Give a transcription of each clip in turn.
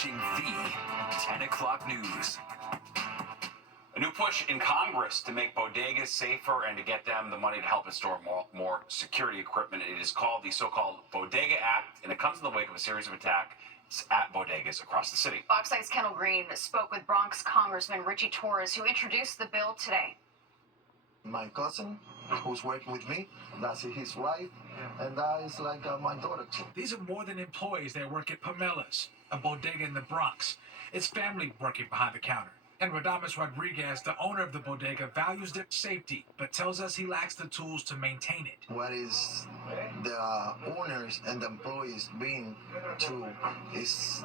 watching the 10 o'clock news. A new push in Congress to make bodegas safer and to get them the money to help install more security equipment. It is called the so-called Bodega Act, and it comes in the wake of a series of attacks at bodegas across the city. Fox 8's Kendall Green spoke with Bronx Congressman Richie Torres, who introduced the bill today. My cousin, who's working with me, that's his wife, and that is like my daughter too. These are more than employees that work at Pamela's, a bodega in the Bronx. It's family working behind the counter. And Radames Rodriguez, the owner of the bodega, values their safety, but tells us he lacks the tools to maintain it. What is the owners and the employees being through is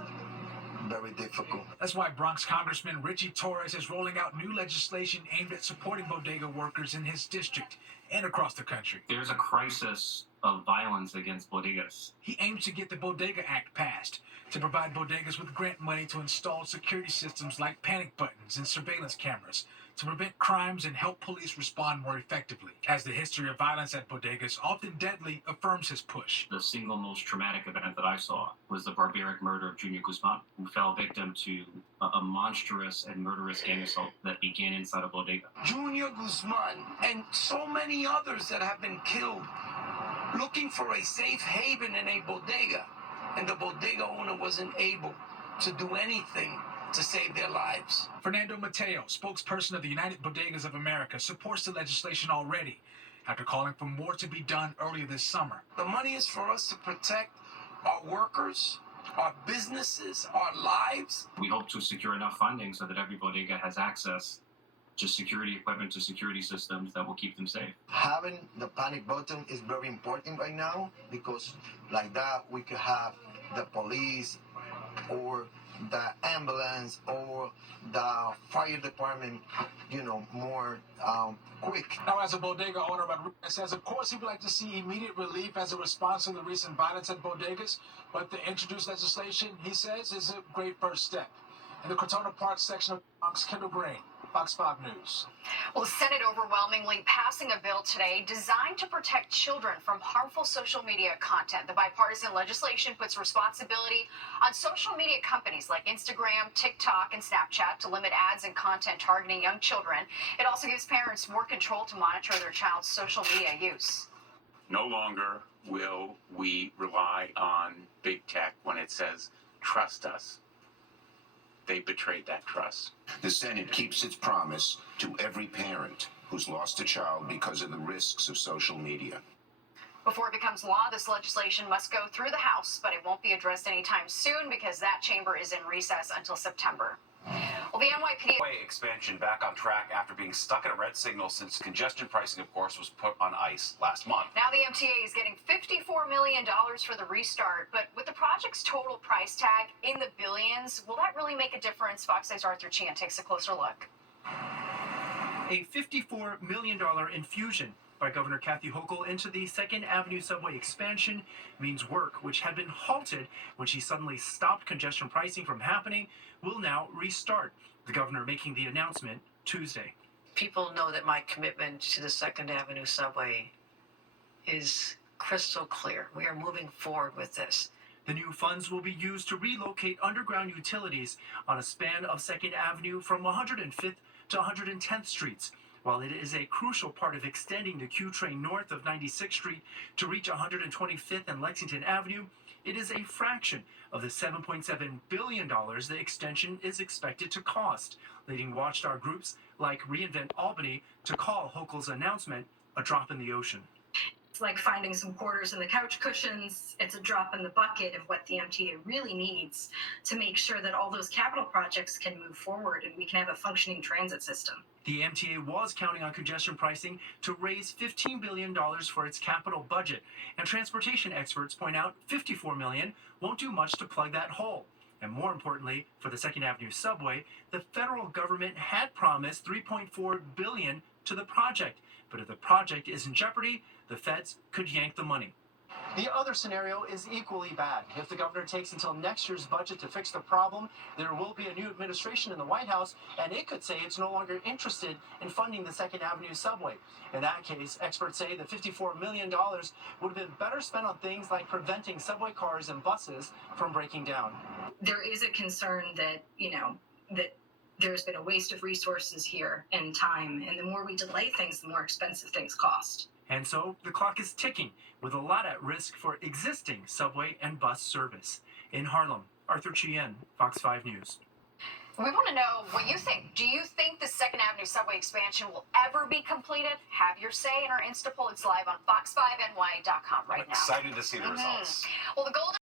very difficult. That's why Bronx Congressman Richie Torres is rolling out new legislation aimed at supporting bodega workers in his district and across the country. There's a crisis of violence against bodegas. He aims to get the Bodega Act passed to provide bodegas with grant money to install security systems like panic buttons and surveillance cameras to prevent crimes and help police respond more effectively. As the history of violence at bodegas, often deadly, affirms his push. The single most traumatic event that I saw was the barbaric murder of Junior Guzman, who fell victim to a monstrous and murderous gang assault that began inside a bodega. Junior Guzman and so many others that have been killed looking for a safe haven in a bodega, and the bodega owner wasn't able to do anything to save their lives. Fernando Mateo, spokesperson of the United Bodegas of America, supports the legislation already after calling for more to be done earlier this summer. The money is for us to protect our workers, our businesses, our lives. We hope to secure enough funding so that every bodega has access to security equipment, to security systems that will keep them safe. Having the panic button is very important right now because like that we could have the police or the ambulance or the fire department, more quick. Now, as a bodega owner, Rodriguez says, of course, he would like to see immediate relief as a response to the recent violence at bodegas, but the introduced legislation, he says, is a great first step. In the Cortona Park section of Bronx, Kendall Green, Fox 5 News. Well, the Senate overwhelmingly passing a bill today designed to protect children from harmful social media content. The bipartisan legislation puts responsibility on social media companies like Instagram, TikTok, and Snapchat to limit ads and content targeting young children. It also gives parents more control to monitor their child's social media use. No longer will we rely on big tech when it says, trust us. They betrayed that trust. The Senate keeps its promise to every parent who's lost a child because of the risks of social media. Before it becomes law, this legislation must go through the House, but it won't be addressed anytime soon because that chamber is in recess until September. Well, the NYPD Expansion back on track after being stuck at a red signal since congestion pricing, of course, was put on ice last month. Now the MTA is getting $54 million for the restart, but with the project's total price tag in the billions, will that really make a difference? Fox 8's Arthur Chan takes a closer look. A $54 million infusion by Governor Kathy Hochul into the 2nd Avenue subway expansion means work, which had been halted when she suddenly stopped congestion pricing from happening, will now restart. The governor making the announcement Tuesday. People know that my commitment to the 2nd Avenue subway is crystal clear. We are moving forward with this. The new funds will be used to relocate underground utilities on a span of 2nd Avenue from 105th to 110th Streets. While it is a crucial part of extending the Q train north of 96th Street to reach 125th and Lexington Avenue, it is a fraction of the $7.7 billion the extension is expected to cost, leading watchdog groups like Reinvent Albany to call Hochul's announcement a drop in the ocean. It's like finding some quarters in the couch cushions. It's a drop in the bucket of what the MTA really needs to make sure that all those capital projects can move forward and we can have a functioning transit system. The MTA was counting on congestion pricing to raise $15 billion for its capital budget, and transportation experts point out $54 million won't do much to plug that hole. And more importantly, for the 2nd Avenue subway, the federal government had promised $3.4 billion to the project. But if the project is in jeopardy, the feds could yank the money. The other scenario is equally bad. If the governor takes until next year's budget to fix the problem, there will be a new administration in the White House, and it could say it's no longer interested in funding the 2nd Avenue subway. In that case, experts say the $54 million would have been better spent on things like preventing subway cars and buses from breaking down. There is a concern that, that there's been a waste of resources here and time, and the more we delay things, the more expensive things cost. And so the clock is ticking, with a lot at risk for existing subway and bus service. In Harlem, Arthur Chien, Fox 5 News. We want to know what you think. Do you think the 2nd Avenue subway expansion will ever be completed? Have your say in our Insta poll. It's live on fox5ny.com right now. Excited to see the results. Well, the Golden